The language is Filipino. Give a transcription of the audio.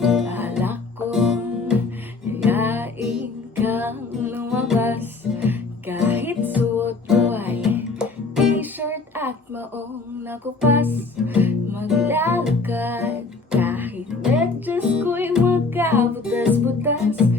Balak kong yayain kang lumabas, kahit suot ko ay t-shirt at maong nakupas. Maglalakad kahit medyas ko'y magkabutas-butas.